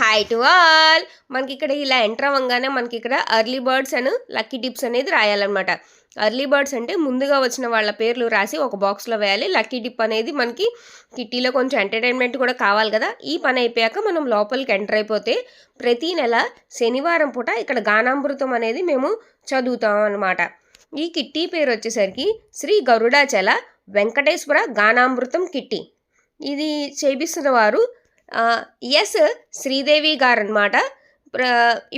Hi to all. మనకి ఇక్కడ ఇలా ఎంటర్ అవ్వగానే మనకి ఇక్కడ early birds and lucky tips అనేది రాయాలన్నమాట. ఎర్లీ బర్డ్స్ అంటే ముందుగా వచ్చిన వాళ్ళ పేర్లు రాసి ఒక బాక్స్లో వేయాలి. లక్కీ టిప్ అనేది మనకి కిట్టీలో కొంచెం ఎంటర్టైన్మెంట్ కూడా కావాలి కదా. ఈ పని అయిపోయాక మనం లోపలికి ఎంటర్ అయిపోతే ప్రతి నెల శనివారం పూట ఇక్కడ గానామృతం అనేది మేము చదువుతాం అన్నమాట. ఈ కిట్టీ పేరు వచ్చేసరికి శ్రీ గరుడాచల వెంకటేశ్వర గానామృతం కిట్టీ. ఇది చేపిస్తున్న వారు ఎస్ శ్రీదేవి గారు అనమాట.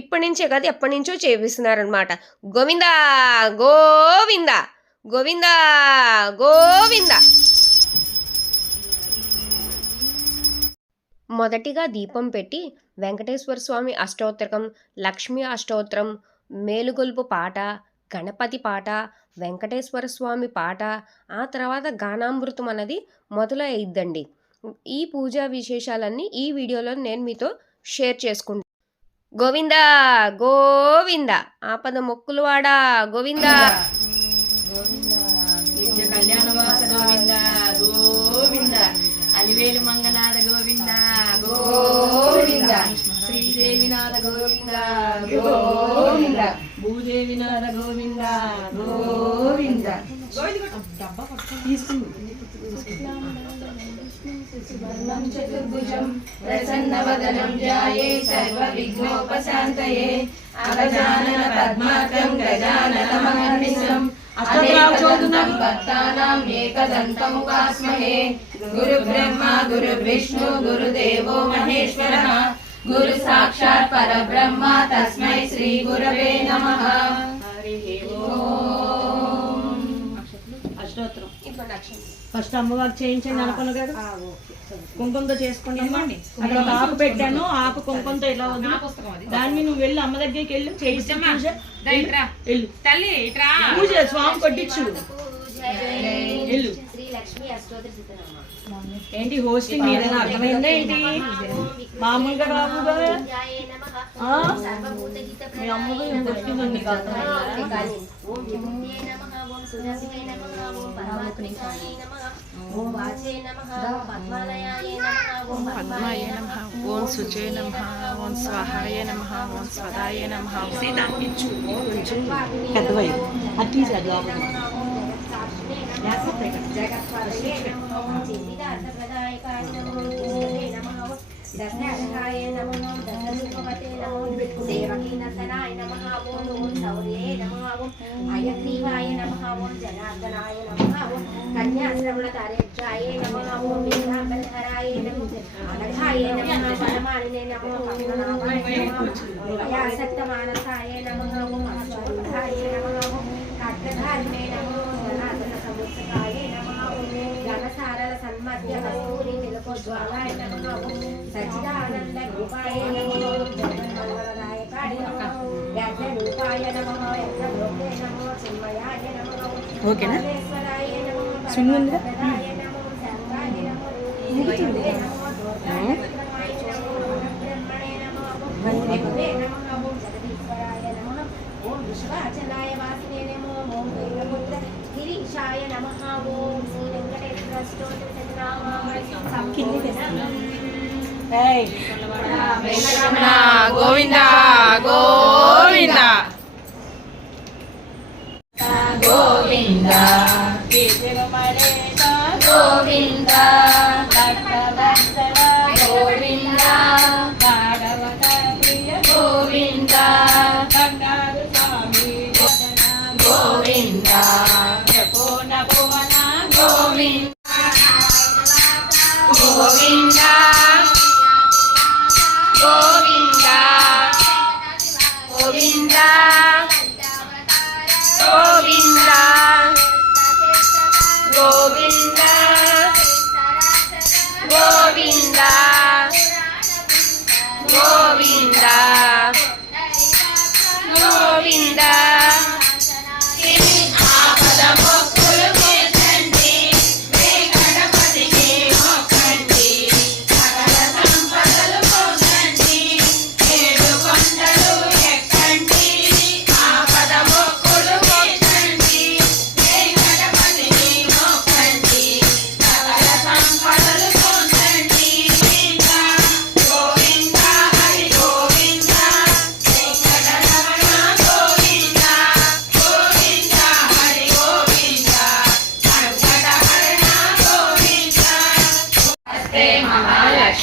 ఇప్పటి నుంచే కాదు ఎప్పటి నుంచో చేపిస్తున్నారనమాట. గోవింద గోవింద గోవింద గోవింద. మొదటిగా దీపం పెట్టి వెంకటేశ్వర స్వామి అష్టోత్తరం, లక్ష్మీ అష్టోత్తరం, మేలుగొల్పు పాట, గణపతి పాట, వెంకటేశ్వర స్వామి పాట, ఆ తర్వాత గానామృతం అనేది మొదలైద్దండి. ఈ పూజా విశేషాలన్నీ ఈ వీడియోలో నేను మీతో షేర్ చేసుకుంటాను. గోవింద గోవింద ఆపద మొక్కులవాడ గోవింద కళ్యాణవాస గోవింద గోవింద అలివేలు మంగనాథ గోవింద గోవింద శ్రీదేవినాథ గోవింద గోవింద భూదేవినాథ గోవింద గోవింద. చతుర్భుజం ప్రసన్నవదనం ధ్యాయే సర్వవిఘ్నోపశాంతయే అగజానన పద్మాకరం గజాననమహర్నిశం అనేకదంతం భక్తానాం ఏకదంతముపాస్మహే. గురు బ్రహ్మ గురు విష్ణు గురుదేవో మహేశ్వరః గురు సాక్షాత్ పరబ్రహ్మ తస్మై శ్రీ గురవే నమః. హరి ఓం. అష్టోత్తరం ఫస్ట్ అమ్మవారికి చేయించండి అనుకున్నా కదా. కుంకుమతో చేసుకోండి. అక్కడ ఒక ఆకు పెట్టాను, ఆకు కుంకుమతో ఇలా వద్దు. దాన్ని నువ్వు వెళ్ళి అమ్మ దగ్గరికి వెళ్ళి చేయిస్తే పూజ స్వామి కొట్టించు. ఏంటి హోస్టింగ్ ఏదైనా అర్థమైందా ఏంటి? మామూలుగా రావుగా మీ అమ్మగా హోస్టింగ్ ఉంది కదా. ఓం వాచే నమః ఓం పద్మాలయాయ నమః ఓం పద్మాయ నమః ఓం సుజే నమః ఓం స్వాహాయ నమః ఓం స్వదాయ నమః. సీతాకించు పెద్దవై అట్లీస్ట్ అది దశరథాయ నమః దశరథపతే నమః దేవకీనందనాయ నమః ఓం సౌర్యే నమః ఓం అయగ్రీవాయ నమః ఓం జనార్దనాయ నమః ఓం కన్యాశ్రవణతారేక్షాయ నమః ఓం వీరాంబరధరాయ నమః అనఘాయ నమః వనమాలినే నమః పద్మనాభాయ నమః వ్యాసక్తమానసాయ నమః ఓం అశ్వత్థాయ నమః ఓం ఖడ్గధారిణే నమః జనార్దన సముత్సకాయ నమః ఓం ఘనసారల సన్మధ్య కస్తూరి తిలకోజ్వలాయ నమః ఓం సచ్చిదానంద రూపాయ నమః ఓం జగన్మంగళదాయకాయ నమః వ్యాఘ్రరూపాయ నమః యజ్ఞలోకే నమః చిన్మయాయ నమః ఓకేనా ఈశ్వరాయ నమః పరమాయ నమః శంకరాయ నమః బ్రహ్మణే నమః బ్రహ్మణే నమః ఓం జగదీశ్వరాయ నమః ఓం విశ్వాచలాయ వాసుదే నమః ఓం వైరపుత్ర గిరీశాయ నమః ఓం శ్రీ వెంకటేశ్వర స్తోత్ర శతనామావళి గోవింద గోవింద గోవింద గోవింద గోవింద భాగవత ప్రియ గోవింద బంగారు స్వామి గోవింద పూర్ణ భువన గోవింద గోవింద గోవింద గోవింద గోవింద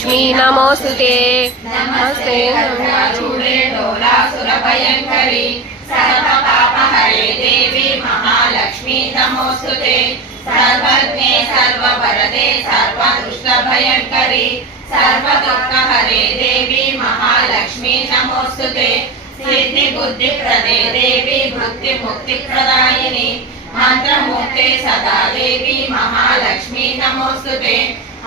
महालक्ष्मी नमोस्तुते नमस्ते चूड़े डोलासुर भयंकरी सर्व पाप हरे देवी महालक्ष्मी नमोस्तुते सर्वज्ञे सर्ववरदे सर्व दुष्ट भयंकरी सर्व दुःख हरे देवी महालक्ष्मी नमोस्तुते सिद्धि बुद्धि प्रदे देवी भक्ति मुक्ति प्रदायिनी मंत्र मुक्ते सदा देवी महालक्ष्मी नमोस्तुते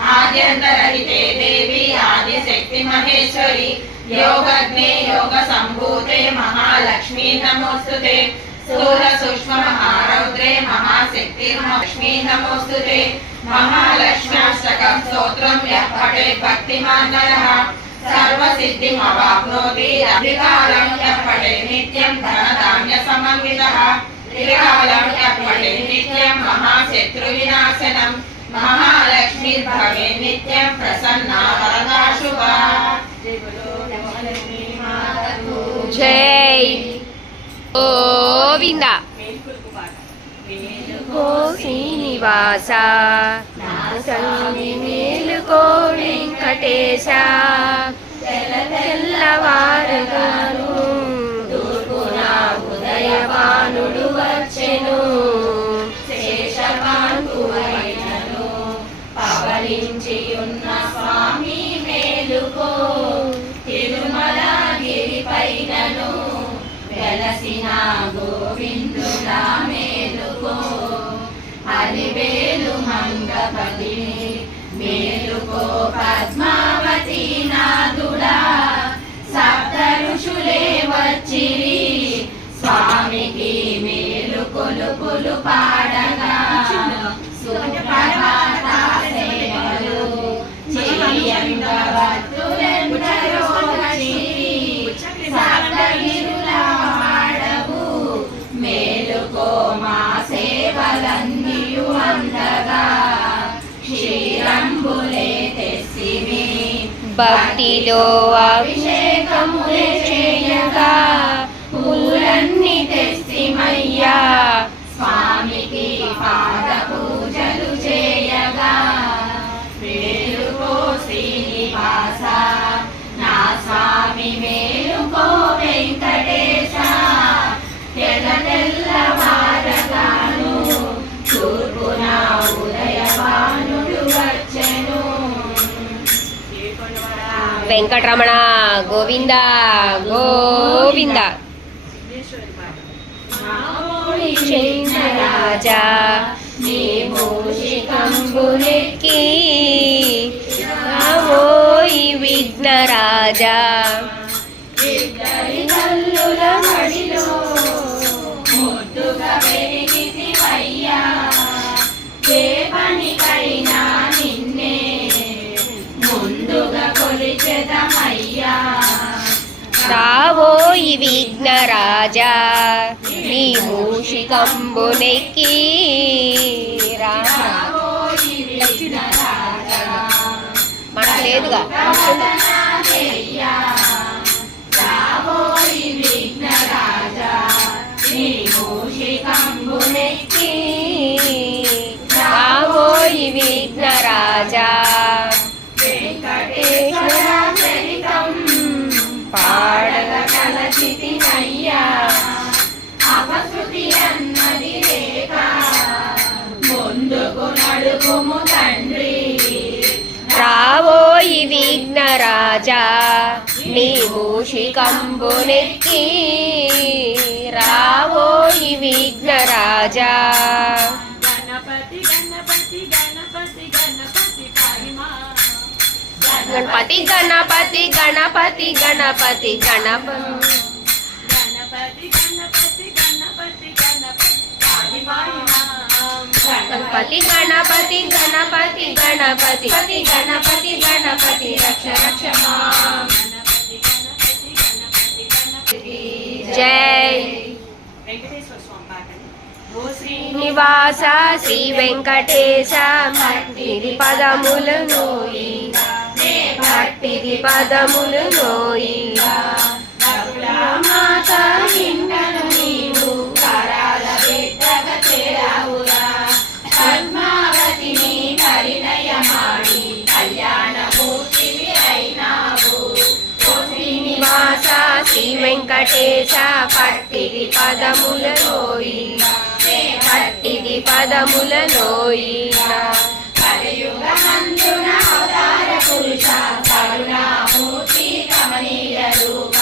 आद्यंतरहिते देवी आदिशक्ति महेश्वरी योगज्ञे योग संभूते महालक्ष्मी नमोस्तुते स्थूल सूक्ष्म महारौद्रे महाशक्ति लक्ष्मी नमोस्तुते महालक्ष्म्याष्टकं स्तोत्रं यः पठेत् भक्तिमान् नरः सर्वसिद्धिमवाप्नोति अधिकारं यः पठेत् नित्यं धनधान्य समन्वितः त्रिकालं यः पठेत् नित्यं महाशत्रुविनाशनं महालक्ष्मीर्भवेत् नित्यं प्रसन्ना वरदा शुभा। जय गोविंदा गो श्रीनिवास మేలుకో వెంకటేశ తెల్లవారుగాను తూర్పున ఉదయవానుడు వచ్చెను శేషకాంతువైనను పవలించియున్న స్వామి మేలుకో తిరుమల గిరిపైనను వెలసిన గోవిందుడా మేలుకో అలివేలు మంగపతి మేలుకో పద్మావతి నాదుడా సప్త ఋషులే వచ్చిరి స్వామికి మేలు కొలుపులు పాడగా సుప్రభాత సేవలు చేయంగా భక్తులెందరో వచ్చిరి సప్తగిరుల వాడవు మేలుకో మా సేవలన్నీయు అందగా క్షీరంబులే తెస్సిమి భక్తిలో అభిషేకములే చేయగా పూలన్నీ తెస్సిమయ్యా స్వామికి పాద పూజలు చేయగా మేలుకో శ్రీనివాస నా స్వామి మేలుకో వెంకటేశ తెల్లవారగాను తూర్పున ఉదయవానుడు వచ్చెను వెంకటరమణ గోవింద గోవింద రాజా నీ మూషికంబునెక్కి రావోయి విఘ్నరాజా ఇద్దరి కల్లుల మడిలో ముద్దుగా పెరిగితివయ్యా ఏ పనికైనా నిన్నే ముందుగా కొలిచెదమయ్యా రావోయి విఘ్నరాజా నీ మూషికంబునెక్కి రావోయి విఘ్నరాజా మనకు లేదుగా రావోయి విఘ్నరాజా నీ మూషికంబునెక్కి రావోయి విఘ్నరాజా వెంకటేశ్వర చరితం పాడగ కలచితినయ్యా అపశృతి అన్నది లేక ముందుకు నడుపుము తండ్రి రావోయి విఘ్నరాజా నీ మూషికంబునెక్కి రావోయి విఘ్నరాజా గణపతి గణపతి గణపతి గణపతి పాహిమా గణపతి గణపతి గణపతి గణపతి గణపతి గణపతి గణపతి గణపతి గణపతి పాహిమా గణపతి గణపతి గణపతి గణపతి గణపతి గణపతి రక్ష రక్ష మాం. జై వెంకటేశ్వర స్వామి పాటని ఓ శ్రీ నివాస శ్రీ వెంకటేశ భక్తిది పదములు నోయి భక్తిది పదములు నోయి మాత ఇంటను నీవు కరాల బిడ్డగా చేరావురా పద్మావతిని పరిణయమాడి కళ్యాణమూర్తివి వెంకటేశ పట్టిది పదములలోయింద పట్టిది పదములలోయింద కలియుగమందున అవతార పురుష కరుణామూర్తి కమనీయ రూప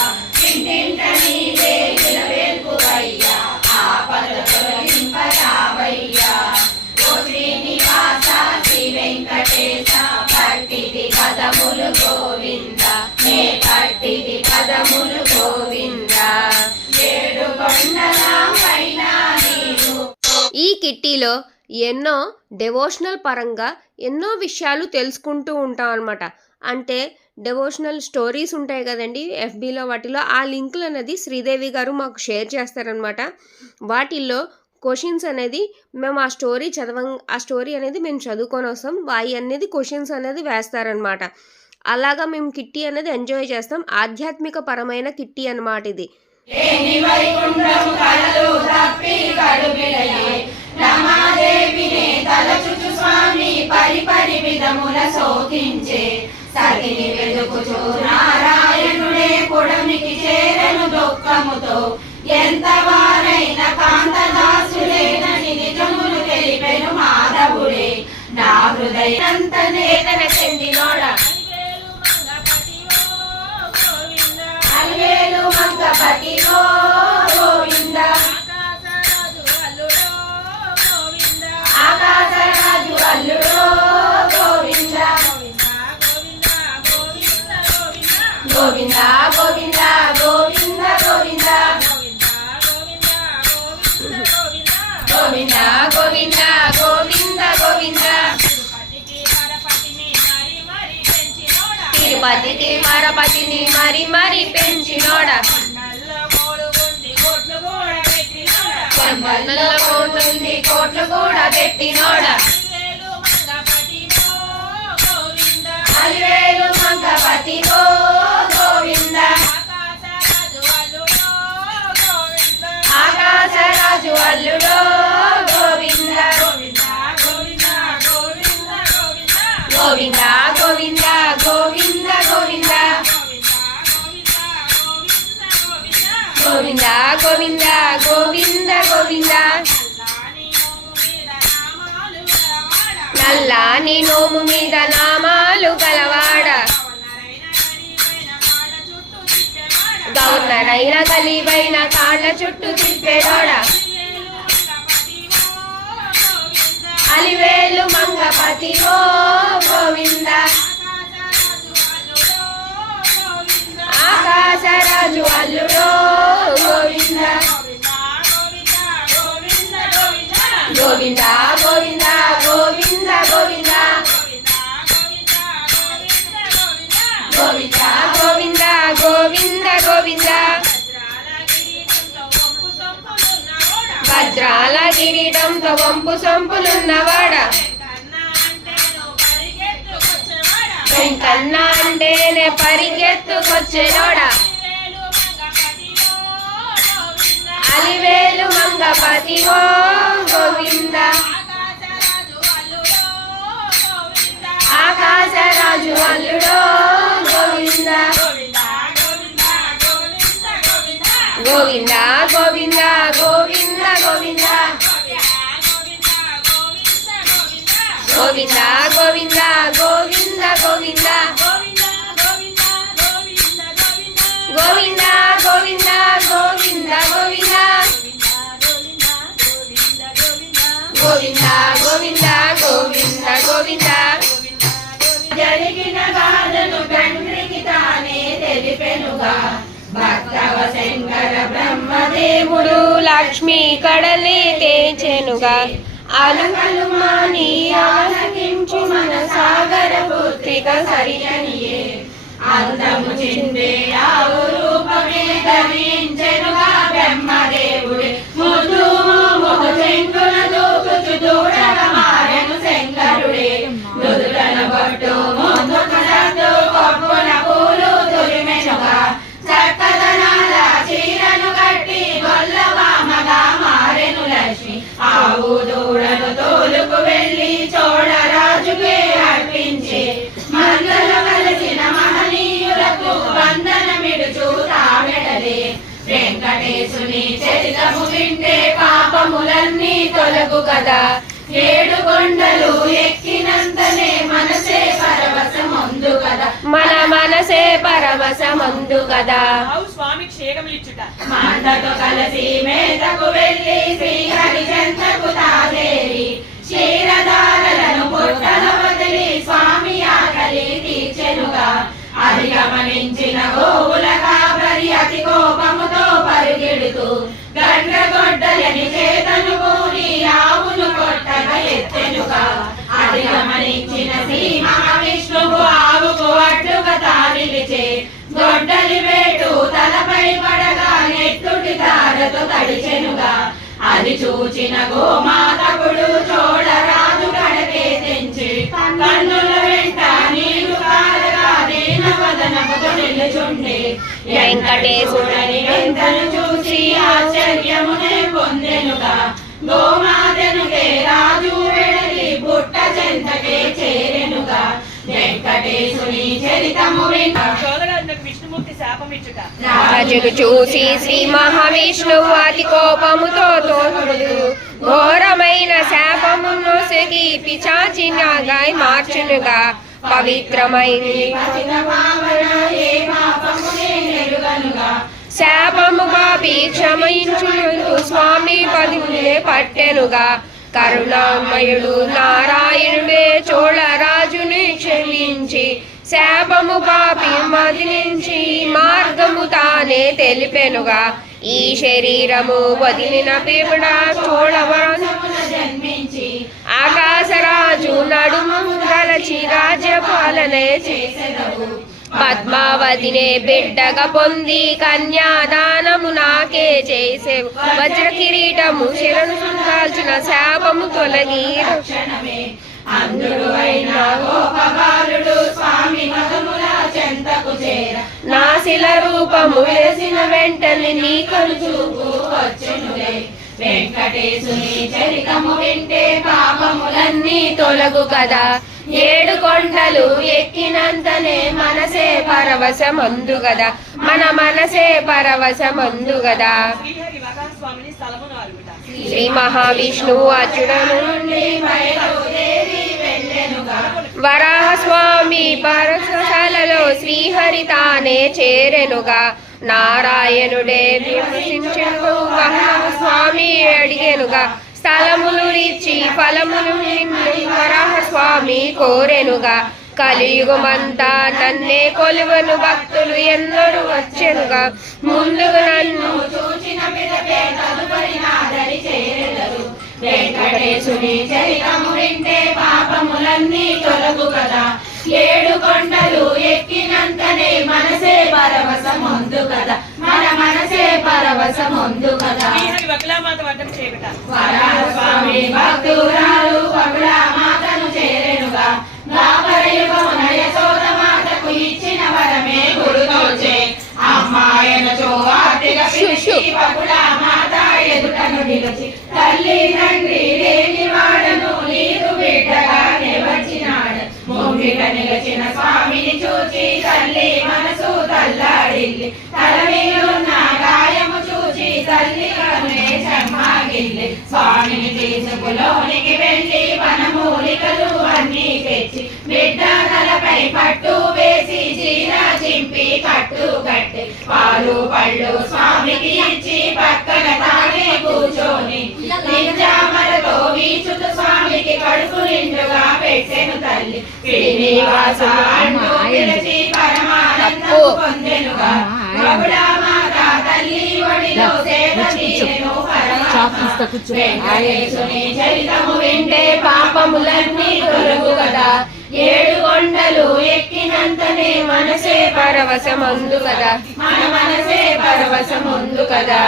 ఇంటింట నీవే నిలవేల్పువయ్యా ఆపద తొలగింపరావయ్యా ఓ శ్రీనివాస శ్రీ వెంకటేశ పట్టిది పదములు గోవింద నే పట్టిది పదములు గోవింద ఏడు కొండల పైన నీవు. ఈ కిట్టీలో ఎన్నో డెవోషనల్ పరంగా ఎన్నో విషయాలు తెలుసుకుంటూ ఉంటాం అనమాట. అంటే డెవోషనల్ స్టోరీస్ ఉంటాయి కదండి ఎఫ్బీలో, వాటిలో ఆ లింకులు అనేది శ్రీదేవి గారు మాకు షేర్ చేస్తారనమాట. వాటిల్లో క్వశ్చన్స్ అనేది మేము ఆ స్టోరీ అనేది మేము చదువుకొని వస్తాం. అవి అనేది క్వశ్చన్స్ అనేది వేస్తారనమాట. అలాగా మేము కిట్టీ అనేది ఎంజాయ్ చేస్తాం. ఆధ్యాత్మిక పరమైన కిట్టీ అనమాట ఇది. ఏని వైకుంఠము కలలు తప్పి కడుగిలయే రమాదేవినే తలచుచు స్వామి పరిపరి విధముల శోకించే సతిని వెదుకుచు నారాయణుడే పుడమికి చేరను దుఃఖముతో ఎంత వారైన కాంతదాసులేనని నిజములు తెలిపెను మాధవుడే నా హృదయంత నేతన చెందినోడా అలివేలు మంగపతి ఓ గోవింద ఆకాశరాజు అల్లుడో గోవింద గోవింద గోవింద గోవింద గోవింద గోవింద గోవింద గోవింద గోవింద తిరుపతికి మరపతిని మరి మరి పెంచినోడా కొండల్లో కోట్లుంది కోట్లు కూడా పెట్టినోడా అలివేలు మంగపతి ఓ గోవింద ఆకాశరాజు అల్లుడో గోవింద గోవింద గోవింద గోవింద గోవింద గోవింద గోవింద గోవింద గోవింద నల్లాని నోము మీద నామాలు గలవాడ గవర్నరైన కలివైన కాళ్ళ చుట్టూ తిప్పేడోడా అలివేలు మంగపతి ఓ గోవింద ఆకాశరాజు అల్లుడో గోవింద గోవింద గోవింద గోవింద గోవింద గోవింద గోవింద గోవింద గోవింద భద్రాల కిరీటంతో వంపు సొంపులున్నవాడ వెంకన్న అంటేనే పరిగెత్తుకొచ్చేనోడా అలివేలు మంగపతి ఓ గోవింద ఆకాశరాజు అల్లుడో గోవింద గోవింద గోవింద గోవింద గోవింద గోవింద గోవింద గోవింద గోవింద గోవింద గోవింద గోవింద గోవింద గోవింద గోవింద గోవింద గోవింద జరిగిన గాథను తండ్రికి తానే తెలిపెనుగా భక్తవ శంకర బ్రహ్మదేవుడు లక్ష్మీ కడలే తేచెనుగా అలకలు మాని ఆలకించు మన సాగర పుత్రిక సరియనియే అందము చిందే ఆవు రూపమే ధరించెనుగా బ్రహ్మదేవుడే ముద్దు ముఖ చెంగున దూకుచు దూడగా మారెను శంకరుడే నుదుటన బొట్టు ముందుకు సత్తు కొప్పున పూలు తురిమెనుగా చక్కదనాల చీరను కట్టి గొల్లవామగా మారెను లక్ష్మి ఆవు దూడను తోలుకు వెళ్ళి చోళరాజుకే అర్పించే మందల కలిసిన మహనీయులకు వందనమిడుచు తామెడలే వెంకటేశుని చరితము వింటే పాపములన్నీ తొలగు కదా. 7 కొండలు ఎక్కినంతనే మనసే పరవశమందు కదా. మన మనసే పరవశమందు కదా. స్వామి క్షేమమిచ్చుట మాండతో కలిసి మేతకు వెళ్ళి శ్రీహరి చెంతకు తాదేరి క్షీరధారలను పుట్టన వదిలి స్వామి ఆకలి తీర్చెనుగా. అది గమనించిన గోవుల కాబరి అతి కోపముతో పరుగెడుతూ గండ్రగొడ్డలని చేతను కూని ఆవును కొట్టగా ఎత్తెనుగా. అది గమనించిన శ్రీ మహావిష్ణువు ఆవుకు అడ్డుగా తానిలిచే గొడ్డలి వేటు తలపై పడగా నెత్తుటి ధారతో తడిచెనుగా. అది చూచిన గోమాతకుడు చోళరాజు కడకే తెంచి కన్నుల వెంట నీళ్లు కారగా దీనవదనముతో నిలుచుండే. వెంకటేశుడని వెంటను చూసి ఆశ్చర్యమునే పొందెనుగా. గోమాతనుకే రాజు వెడలి పుట్ట చెంతకే చేరెనుగా. వెంకటేశుని చరితము విన్న విష్ణుమూర్తి శాపమిచ్చుట రాజును చూసి శ్రీ మహావిష్ణువు అతి కోపముతో తోడు ఘోరమైన శాపమును నొసగి పిశాచినిగా మార్చునుగా. పవిత్రమైన శాపము పాపి క్షమించుటకు స్వామి పదినే పట్టెనుగా. కరుణామయుడు నారాయణుడే చోళరాజుని క్షమించి శాపము పాపి మదిలించి మార్గము తానే తెలిపెనుగా. ఈ శరీరము వదిలిన పిపుడ చోళవంశమున జన్మించి ఆకాశరాజు నడుము గలచి రాజ్యపాలనే చేసెదవు. పద్మావతినే బిడ్డగా పొంది కన్యాదానము నాకే చేసేవు. వజ్ర కిరీటము శిరను కాల్చిన శాపము తొలగి రక్షణమే అందుడు అయిన గోపబాలుడు స్వామి మధుముల చెంతకు చేర. నాశిల రూపము వేసిన వెంటనే నీ చూపు వచ్చెనులే. వెంకటేశుని చరితము వింటే పాపములన్నీ తొలగు కదా. 7 కొండలు ఎక్కినంతనే మనసే పరవశమందు గదా. మన మనసే పరవశమందు గదా. శ్రీహరి వరాహస్వామిని స్థలమును అరుగుట శ్రీ మహావిష్ణువు అచ్యుతను నుండి బయలుదేరి వెళ్ళెనుగా. వరాహస్వామి పరసలలో శ్రీహరి తానే చేరెనుగా. నారాయణుడే విమర్శించెను వరాహస్వామి అడిగెనుగా. స్థలములు ఇచ్చి ఫలములు వరాహస్వామి కోరెనుగా. కలియుగమంతా నన్నే కొలువను భక్తులు ఎందరూ వచ్చెనుగా. ముందుగా నన్ను చూచిన పిదపే తదుపరి నాదరి చేరెదరు. వెంకటేశుని చరితము వింటే పాపములన్నీ తొలగు కదా. 7 కొండలు ఎక్కినంతనే మనసే పరవశమందు కదా. మన మనసే పరవశమందు కదా. శ్రీహరి వకులామాత వద్దకు చేయుట వరాహస్వామి భక్తురాలు వకులామాతను చేరెనుగా. ద్వాపరయుగమున యశోదమాతకు ఇచ్చిన వరమే గురుతోచే. అమ్మాయనచో ఆర్తిగా పిలిచి వకులామాత ఎదుటను నిలిచి తల్లి తండ్రి లేని వాడను నీకు బిడ్డగానే వచ్చినాడు. ముంగిట నిలిచిన స్వామిని చూచి తల్లి మనసు తల్లాడిల్లి. తల మీదున్న గాయము చూచి తల్లి కన్నే చెమ్మాగిల్లి. స్వామిని తీసుకులోనికి వెళ్ళి వనమూలికలు అన్నీ తెచ్చి బిడ్డ తలపై పట్టు వేసి చీర చింపి కట్టు కట్టి పాలు పళ్ళు స్వామికి ఇచ్చి పక్కన తానే కూర్చొని నిజామలతో వీచుతూ స్వామికి కడుపు నిండుగా పెట్టెను తల్లి. శ్రీనివాస అంటూ పిలిచి పరమానందం పొందెనుగా. బహుళమాత తల్లి ఒడిలో సేవ తీరెను పరమాత్మ. వెంకటేశుని చరితము వింటే పాపములన్నీ తొలగు కదా. 7 కొండలు ఎక్కినంతనే మనసే పరవశమందు కదా. మన మనసే పరవశమందు కదా.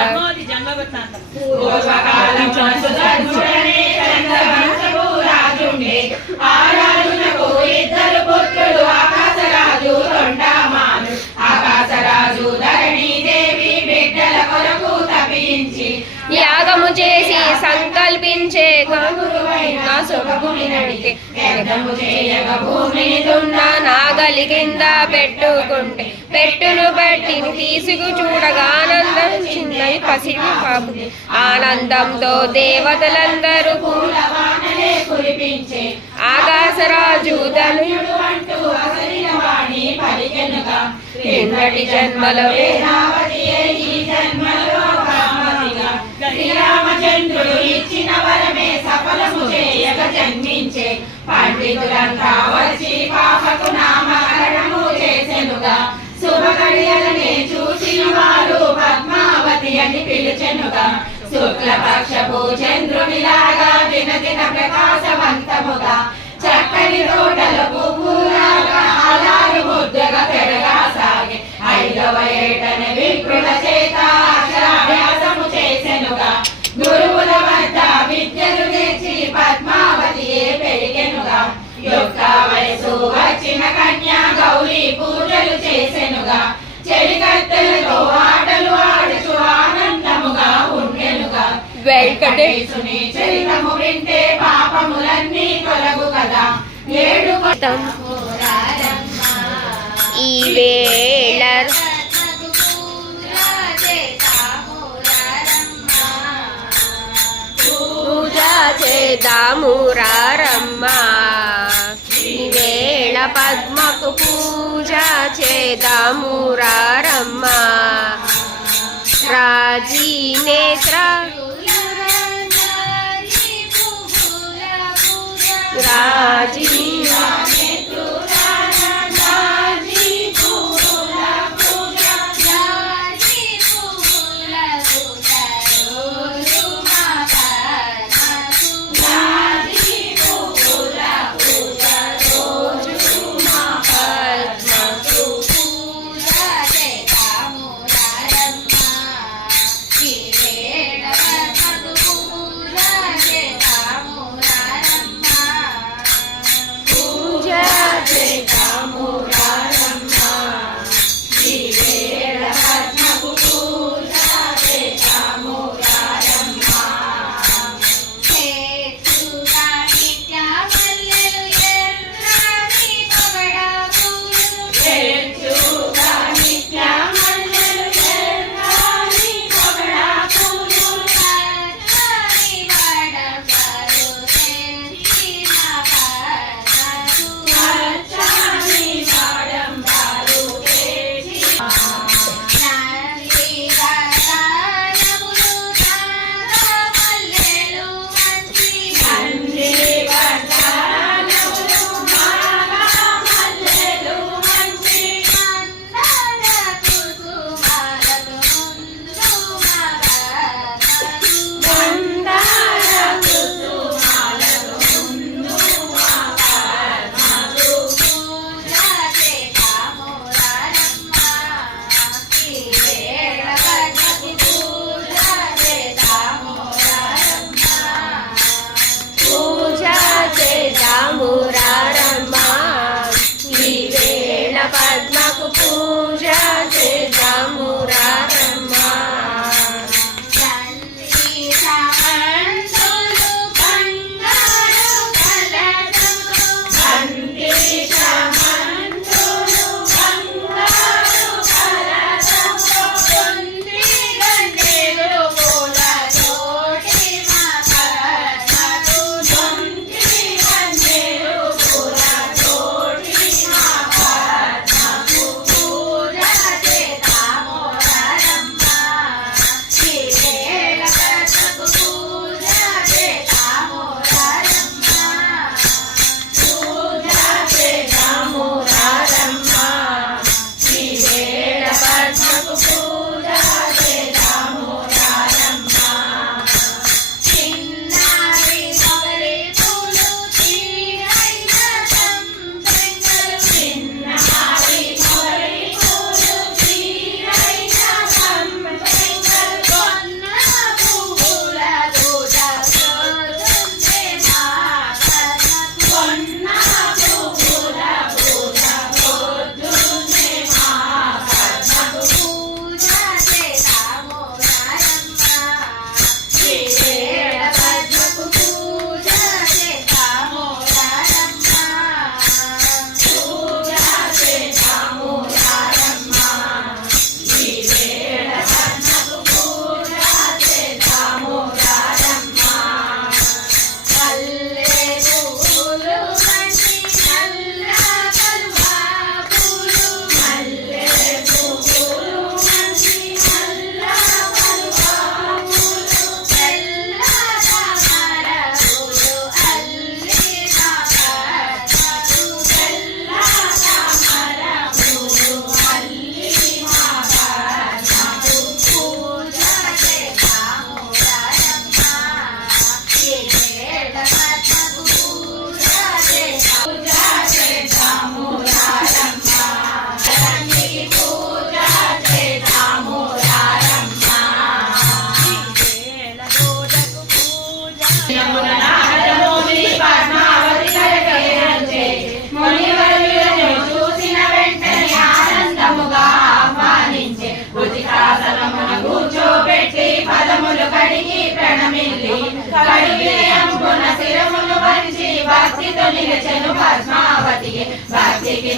జన్మవృత్తాంతం పూర్వకాలమున సుధర్ముడనే చంద్రవంశపు రాజుండే. ఆ రాజునకు 2 పుత్రులు ఆకాశరాజు తొండమాను. ఆకాశరాజు ధరణీదేవి బిడ్డల కొరకు తపించి యాగము చేసి సంకల్పించే గురువైన సుఖముని నడితే యజ్ఞము చేయగ భూమిని దున్న నాగలి కింద పెట్టుకుంటే పెట్టును బట్టి తీసుకు చూడగా ఆనంద చిన్నది పసిడి పాపు ఆనందంతో దేవతలందరూ పూలవానలే కురిపించే ఆకాశరాజు ధనుయుడు అంటూ అసలిన వాణి పలికెనుగా క్రిందటి జన్మలో వేదావతియే ఈ జన్మలో కామతిగా శ్రీరామచంద్రుడు ఇచ్చిన వరమే సఫలము చేయక జన్మించే పండితులంతా వచ్చి పాపకు నామకరణము చేసెనుగా శుభగడియలనే చూసిన వారు పద్మావతి అని పిలిచెనుగా శుక్లపక్షపు చంద్రునిలాగా దినదిన ప్రకాశవంతముగా చక్కని తోటల పువ్వులాగా అలారు ముద్దగా పెరగా సాగే 5వ ఏటనే విప్రుల చేత అక్షరాభ్యాసము చేసెనుగా గురువుల వద్ద విద్యలు నేర్చి పద్మావతియే పెరిగెనుగా యొక్క వయసు వచ్చిన కన్యా గౌరీ పూజలు చేసెనుగా చెలికత్తెలతో ఆటలు ఆడుచు ఆనందముగా ఉండెనుగా వెంకటేశుని చరితము వింటే పాపములన్నీ తొలగు కదా 7 ఈ వేళ పూజ చేద్దాము రారమ్మా ఈ వేళ పద్మకు పూజ చేద్దాము రారమ్మా రాజీ నేత్ర రాజీ పూజ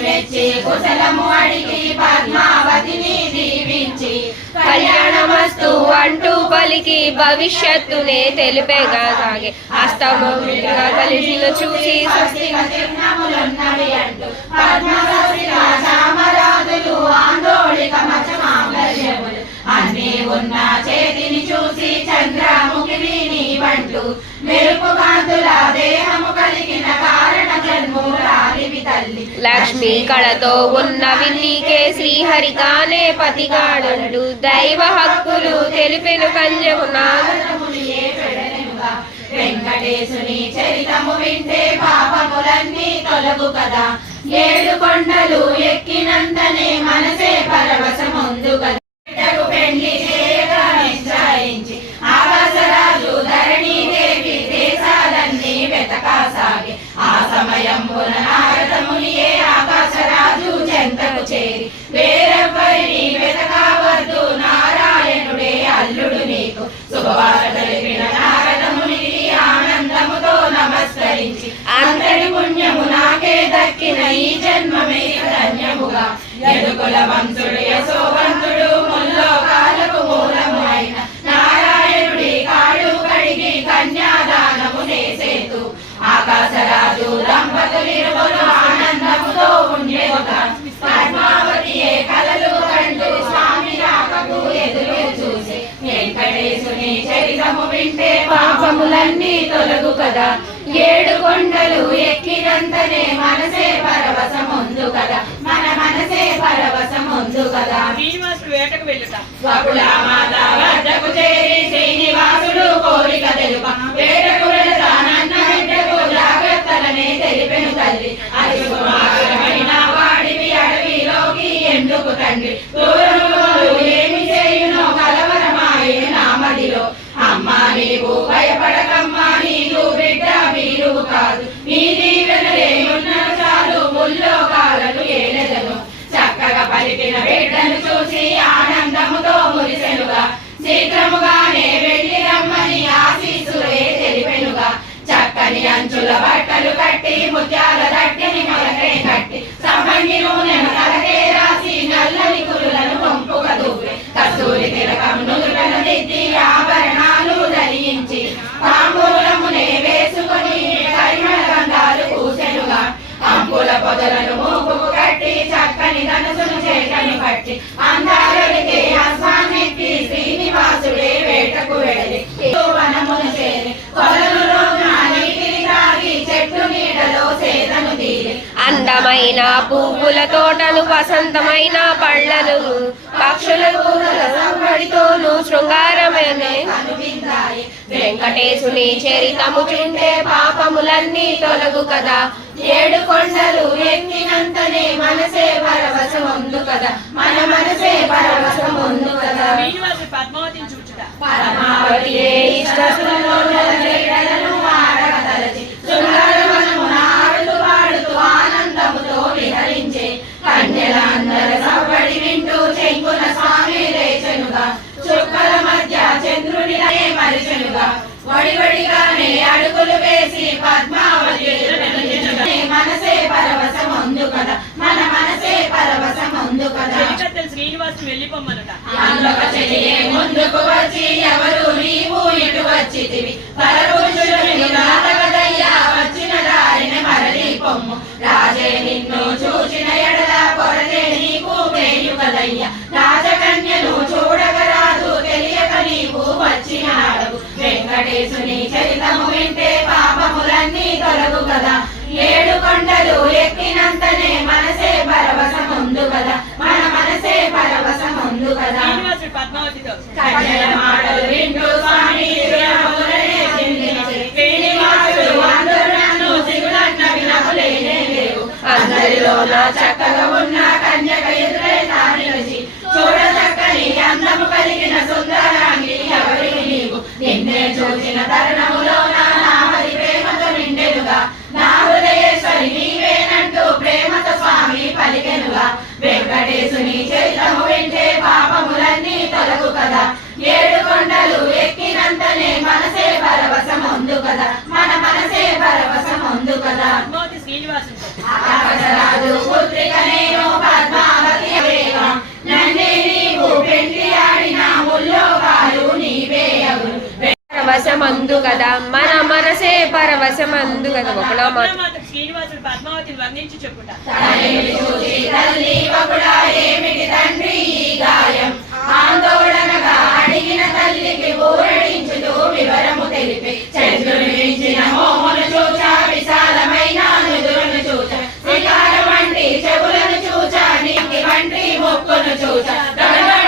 మెచ్చి కుశలము అడిగి పద్మావతిని దీవించి కళ్యాణమస్తు అంటూ పలికి భవిష్యత్తునే తెలిపేగా సాగే అస్తమముగా కలిసిన చూసి స్వస్తిక చిహ్నములున్నవి అంటూ పద్మవస్తిక చామరాదులు ఆందోళిక మచ మాంగళ్యములు అన్నీ ఉన్న చేతిని చూసి చంద్రముఖి నీవంటూ మెరుపు కాంతుల దేహము కలిగిన కారణ జన్మురాలివి తల్లి లక్ష్మి కళతో ఉన్నవి నీకే శ్రీహరిగానే పతిగాడంటూ దైవ హక్కులు తెలిపెను కన్యకు నాగరమునియే పెడలెనుగా వెంకటేశుని చరితము వింటే పాపములన్నీ తొలగు కదా 7 కొండలు ఎక్కినంతనే మనసే పరవశముందు కదా పెండ్లి చేయగా నిశ్చయించి ఆకాశరాజు ధరణీదేవి దేశాలన్నీ వెతకాసాగి ఆ సమయమున నారదమునియే ఆకాశరాజు చెంతకు చేరి వేరెవ్వరిని వెతకావద్దు నారాయణుడే అల్లుడు నీకు శుభవార్త తెలిపిన నారదమునికి ఆనందముతో నమస్కరించి అంతటి పుణ్యము నాకే దక్కిన ఈ జన్మమే ధన్యముగా యదుకుల వంశుడు యశోవంతుడు ముల్లోకాలకు మూలము అయిన నారాయణుడి కాళ్ళు కడిగి కన్యాదానము చేసేతు ఆకాశరాజు దంపతులిరువురు ఆనందముతో ఉండేగా పద్మావతియే కలలు కంటూ స్వామి రాకకు ఎదురు చూసి వెంకటేశుని చరితము వింటే పాపములన్నీ తొలగు కదా 7 కొండలు ఎక్కినంతనే మనసే పరవశముందు కదా మన మనసే పరవశముందు కదా శ్రీనివాసుడు వేటకు వెళ్ళుట స్వకుల మాత వద్దకు చేరి శ్రీనివాసుడు కోరిక తెలుప వేటకు వెళతానన్న బిడ్డకు జాగ్రత్తలనే తెలిపెను తల్లి అది సుకుమారమైన వాడివి అడవిలోకి ఎందుకు తండ్రి దూరములో ఏమి చేయునో కలవరమాయే నామదిలో అమ్మా నీవు భయపడకమ్మా నీకు బిడ్డ వీరువు కాదు నీ దీవెనలేమున్న చాలు ముల్లోకాలను ఏలెదను చక్కగా పలికిన బిడ్డను చూసి ఆనందముతో మురిసెనుగా శీఘ్రముగానే వెళ్ళి రమ్మని ఆశీసులే తెలిపెనుగా చక్కని అంచుల బట్టలు కట్టి ముత్యాల దట్టిని మొలకే కట్టి సంబంగి నూనెను తలకే రాసి నల్లని కురులను పంపుగా దూపి కస్తూరి తిలకం నుదుటను దిద్ది ఆభరణాలు ధరించి తాంబూలమునే వేసుకొని పరిమళ గంధాలు పూసెనుగా అంపుల పొదలను మూపుకు కట్టి చక్కని ధనుసును చేతను పట్టి అందాలకే అస్వామికి శ్రీనివాసుడే వేటకు వెళ్ళి వనమును చేరి కొలనులో నీటిని తాగి చెట్టు నీడలో సేదను తీరి అందమైన పువ్వుల తోటను వసంతమైన పళ్ళను పక్షుల పడితోను శృంగారమైన కనువిందాయి వెంకటేశుని చరితము చుంటే పాపములన్నీ తొలగు కదా 7 కొండలు ఎక్కినంతనే మనసే పరవశముందు కదా మన మనసే పరవశముందు కదా శ్రీనివాసుడు పద్మావతిని చూచుట పరమావతియే ఇష్టసులను ఆడగదలచి శృంగారవనమున ఆడుతూ పాడుతూ ఆనందముతో విహరించే కన్యల అందర సవ్వడి వింటూ చెంగున స్వామి లేచెనుగా చుక్కల మధ్య చంద్రుడినే మరిచెనుగా వడివడిగానే అడుగులు వేసి పద్మావతి మనసే పరవశముందు కదా మన మనసే పరవశముందు కదా చెలికత్తెలు శ్రీనివాసుడు వెళ్ళిపోమ్మనట అందుక చెలియే ముందుకు వచ్చి ఎవరు నీవు ఇటు వచ్చితివి పరపురుషుని రాధగదయ్యా వచ్చిన దారిని మరలి పొమ్ము రాజే నిన్ను చూచిన ఎడల కొరతే నీకు మేలు కదయ్యా రాజకన్యను చూడగరాదు తెలియక నీవు వచ్చినాడు వెంకటేశుని చరితము వింటే పాపములన్నీ తొలగు కదా 7 కొండలు ఎక్కినంతనే మనసే పరవశముందు కదా మన మనసే పరవశముందు కదా శ్రీనివాసుడు పద్మావతితో కన్యల మాటలు వింటూ స్వామి శ్రీరాములనే చింతించి శ్రీనివాసుడు అందరూ నన్ను సిగులన్నవి నాకు లేనే లేవు అందరిలో నా చక్కగా ఉన్న కన్యక ఎదురే తానిలిచి చూడ చక్కని అందము కలిగిన సుందరాంగి ఎవరి నీవు నిన్నే చూసిన తరుణములో నా నామది ప్రేమతో నిండెనుగా నా హృదయేశ్వరి నీవేనంటూ ప్రేమతో స్వామి పలికెనుగా వెంకటేశుని చరితము వింటే పాపములన్నీ తొలగు కదా 7 కొండలు ఎక్కినంతనే మనసే పరవశముందు కదా మన మనసే పరవశముందు కదా పద్మావతి శ్రీనివాసునితో రాజు పుత్రిక నేను పద్మావతి అవేగా నన్నే నీవు పెండ్లి ఆడిన ముల్లోకాలు నీవే ఎవరు పరవశమందు కదా మన మనసే పరవశమందు కదా ఒకలా మాట మాత్రం శ్రీనివాసుడు పద్మావతిని వర్ణించి చెప్పుట తనయుని చూసి తల్లి ఒకడా ఏమిటి తండ్రి ఈ గాయం ఆందోళనగా అడిగిన తల్లికి ఊరడించుతూ వివరము తెలిపి చంద్రుని మించిన మోమును చూచా విశాలమైన నుదురును చూచా శిఖార వంటి చెవులను చూచా నీటి వంటి ముక్కును చూచా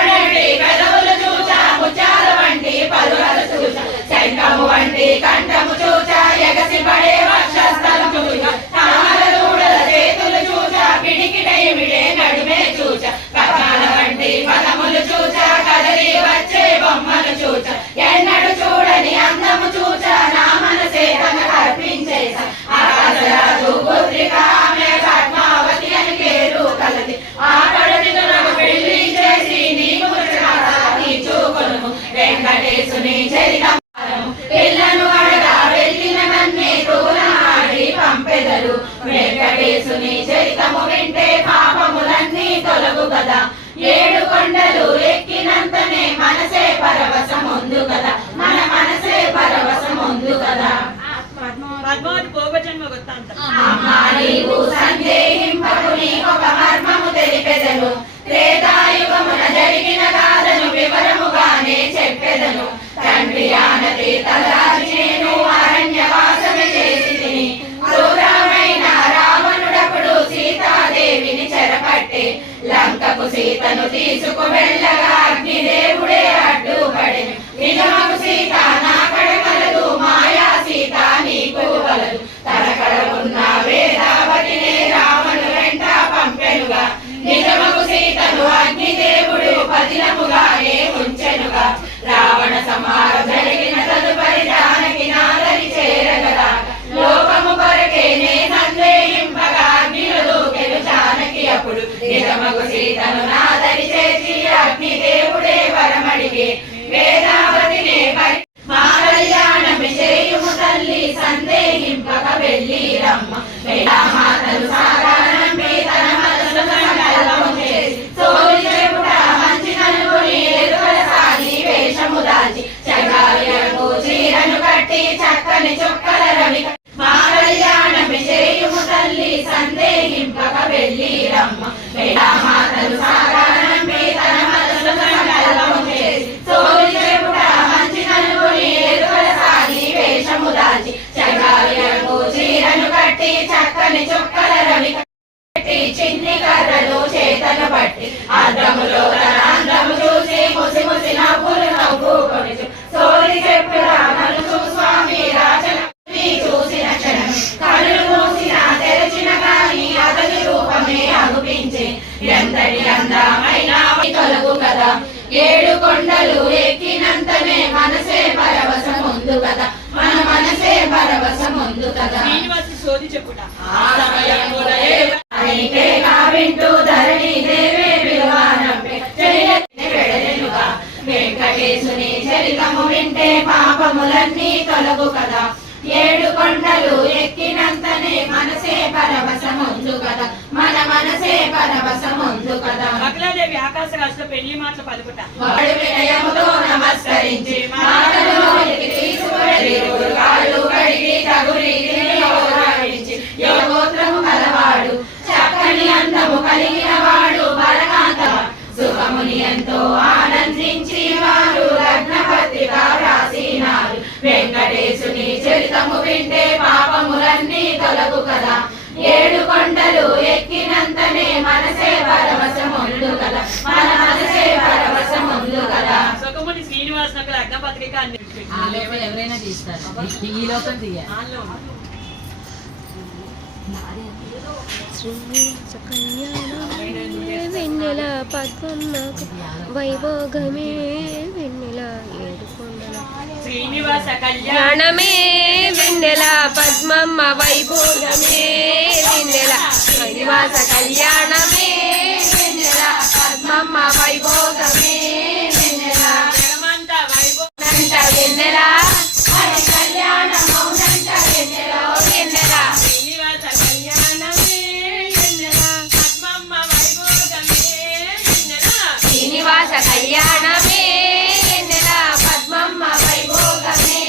వంటి పెదవులు చూచా ముత్యాల వంటి పలువలు చూచా శంఖము వంటి కంఠము చూచా ఎగసి పడే వక్షస్థలం చూచా తామర దూడల చేతులు చూచా పిడికిటైమిడే నడుమే చూచా కథాల వంటి పదములు చూచా కదలి వచ్చే బొమ్మలు చూచా ఎన్నడు చూడని అందము చూచా నా మనసే తన అర్పించేసా ఆకాశరాజు పుత్రిక ఆమె పద్మావతి అని పేరు కలది ఆ కడతితో నాకు పెళ్లి చేసి నీకు చూకొను వెంకటేశుని చరితం పిల్లను అడగా వెళ్ళిన నన్నే తోలమాడి పంపెదరు వెంకటేశుని చరితము వింటే పాపములన్నీ తొలగు కదా ఏడు కొండలు ఎక్కినంతనే మనసే పరవశముందు కదా మన మనసే పరవశముందు కదా పద్మావతి పూర్వజన్మ వృత్తాంతం అమ్మా నీవు సందేహింపకు నీకొక మర్మము తెలిపెదను త్రేతాయుగమున జరిగిన గాథను వివరముగానే చెప్పెదను తండ్రి ఆనతి తలరాజు నేను అరణ్యవాసమే చేసి తిని క్రూరమైన రావణుడప్పుడు సీతాదేవిని చెరపట్టి లంకకు సీతను తీసుకు వెళ్ళగా అగ్నిదేవుడే అడ్డుపడెను నిజమకు సీత నా కడ కలదు మాయా సీత నీకు కలదు తన కడ ఉన్న వేదావతిని రావణు వెంట పంపెనుగా నిజమకు సీతను అగ్నిదేవుడు పదిలముగానే ఉంచెనుగా రావణ సంహారం జరిగిన తదుపరి జానకి నాదని చేరగదా లోకము కొరకే నే సందేహింపగా అగ్నిలో దూకెను జానకి అప్పుడు నిజమకు సీతను నాదని చేసి అగ్నిదేవుడే వరమడిగి వేదావతినే మా కళ్యాణం చేయుము తల్లి సందేహింపక వెళ్ళి రమ్మ వేదామాతలు సాధారణం తన మనసు సంకల్పము చేసి సోలి చెప్పుట మంచి కనుగొని ఎరుకల సాగి వేషము దాచి చగాలకు చీరను కట్టి చక్కని చుక్కల రవి మా కళ్యాణం చేయుము తల్లి సందేహింపక వెళ్ళి రమ్మ వేదామాతలు సాధారణం తన మనసు సంకల్పము చేసి సోలి చెప్పుట మంచి కనుగొని ఎరుకల సాగి వేషము దాచి చగాలకు చీరను కట్టి చక్కని చుక్కల రవి చిన్ని కర్రలు చేతను పట్టి అద్దములో తన అందము చూసి ముసి ముసి నవ్వులు నవ్వుకొని సోలి చెప్పు రామను స్వామి రాజన చూసిన క్షణం కనులు మూసిన తెరచిన గాని అతని రూపమే అగుపించి ఎంతటి అందమైన తొలగు కదా ఏడు కొండలు ఎక్కినంతనే మనసే పరవశముందు కదా మన మనసే పరవశముందు కదా శ్రీనివాసుడు శోధి చెప్పుట ఆ సమయముల నీకేగా వింటూ ధరణి దేవే విలువానంపే వెడలెనుగా వెంకటేశుని చరితము వింటే పాపములన్నీ తొలగు కదా ఏడు కొండలు ఎక్కినంతనే మనసే పరవశముందు కదా మన మనసే పరవశముందు కదా అఖిలాదేవి ఆకాశ రాశిలో పెళ్లి మాటలు పలుకుట వాడు వినయముతో నమస్కరించి మాటలు నోటికి తీసుకువెళ్ళి కాళ్ళు కడిగి తగు రీతిని ఓదాడించి యోగోత్రము కలవాడు చక్కని అందము కలిగిన వాడు బలకాంత సుఖముని ఎంతో ఆనందించి వారు లగ్న పత్రిక రాసినారు వెంకటేశుని చరితము వింటే పాపములన్నీ తొలగు కదా ఏడు కొండలు ఎక్కినంతనే మనసే పరవశముందు కదా మన మనసే పరవశముందు కదా సుఖముని శ్రీనివాసునకు లగ్న పత్రిక ఎవరైనా తీస్తారు ఈ లోకం తీయాలి శ్రీనివాస కళ్యాణమే వెన్నెల పద్మమ్మకు వైభోగమే వెన్నెల ఏడుకొండల శ్రీనివాస కళ్యాణ కళ్యాణమే వెన్నెల పద్మమ్మ వైభోగమే వెన్నెల శ్రీనివాస కళ్యాణమే వెన్నెల పద్మమ్మ వైభోగమే వెన్నెల జగమంత వైభవం వెన్నెల కళ్యాణం వెన్నెల వెన్నెల శ్రీనివాస కళ్యాణమే ఎన్నెల పద్మమ్మ వైభోగమే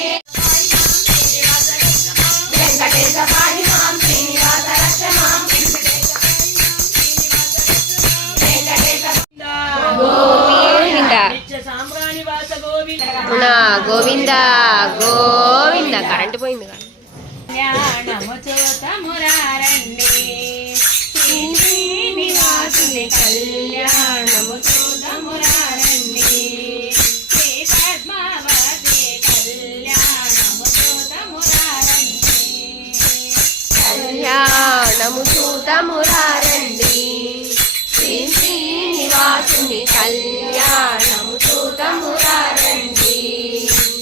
వెంకటేశ పాహి మాం శ్రీనివాస రక్షమాం గోవింద నిత్య సాంబ్రాణివాస గోవింద గోవింద గోవింద కరెంట్ పోయింది కదా. కళ్యాణము చూతమురారండి శ్రీనివాసుని కళ్యాణము చూతమురారండి శ్రీ పద్మావతి కళ్యాణము చూతమురారండి కళ్యాణము చూతమురారండి శ్రీ శ్రీనివాసుని కళ్యాణము చూతమురారండి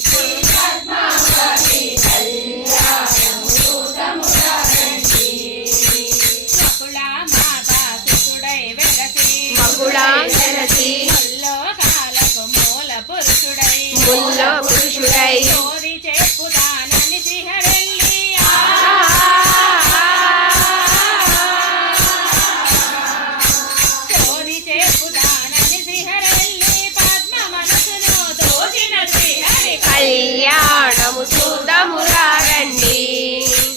శ్రీ పద్మావతి కళ్యాణము చూతమురారండి మకుళా మాతా సుతుడై వెలసి మకుళా వెలసి ముల్లోకాలకు మూల పురుషుడై ముల్లో పురుషుడై చోది చెప్పుదానని శ్రీహరెల్లి చోది చెప్పుదానని శ్రీహరెల్లి పద్మ మనసును దోచిన శ్రీహరి కళ్యాణము చూతమురారండి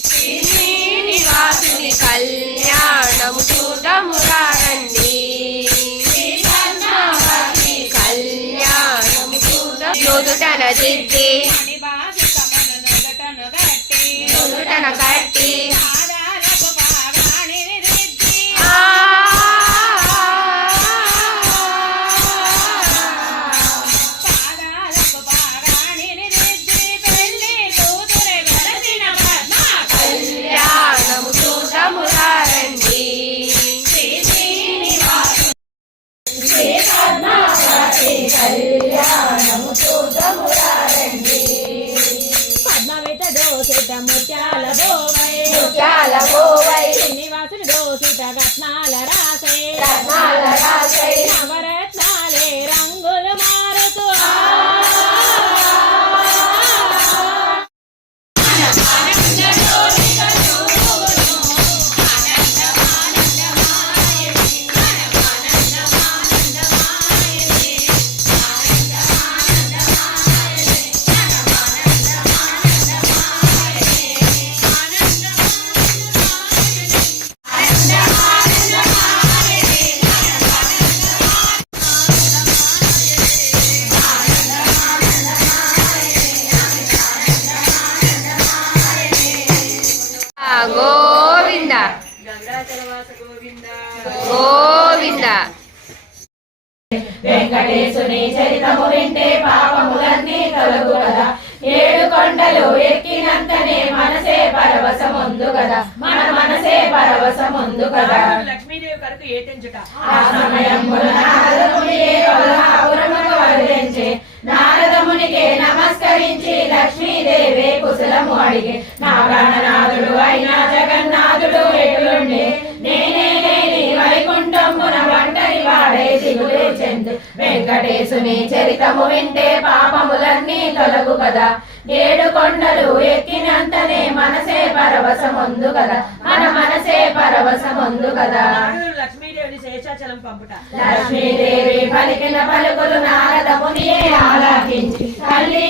శ్రీ శ్రీనివాసుని కళ్యాణము చూతమురారండి శ్రీ పద్మావతి కళ్యాణము నుదుటన దిద్ది మణిబాసికమను నుదుటను గట్టి నుదుటన కట్టి పాదాలకు పావాణిని దిద్ది పాదాలకు పావాణిని దిద్ది పెళ్లి కూతురే వెలసిన పద్మ కళ్యాణము చూతమురారండి శ్రీ శ్రీనివాసు శ్రీ పద్మావతి కళ్యాణము చూతమురారండి పద్మవిత దోసిత ముత్యాల బోవై ముత్యాల గోవై శ్రీనివాసుని దోసిత రత్నాల రాసే రత్నాల రాసై నవరత్నాలే రంగులు మారుతూ గోవింద గంగాచలవాస గోవింద గోవింద వెంకటేశుని చరితము వింటే పాపములన్నీ తొలగు కదా ఏడు కొండలు ఎక్కినంతనే మనసే పరవశముందు కదా మన మనసే పరవశముందు కదా లక్ష్మీదేవి కరకు ఏటెంచుట ఆ సమయమున నారదమునియే కొల్హాపురముకు వదిలించి నారదమునికే నమస్కరించి లక్ష్మీదేవి కుశలము అడిగే నా ప్రాణనాథుడు అయినా జగన్నాథుడు ఎటులుండే నేనే లేని వైకుంఠమున ఒంటరి వాడే దిగులే చెందు వెంకటేశుని చరితము వింటే పాపములన్నీ తొలగు కదా ఏడు కొండలు ఎక్కినంతనే మనసే పరవశముందు కదా మన మనసే పరవశముందు కదా నారదుడు లక్ష్మీదేవిని శేషాచలం పంపుట లక్ష్మీదేవి పలికిన పలుకులు నారదమునియే ఆలాకించి తల్లి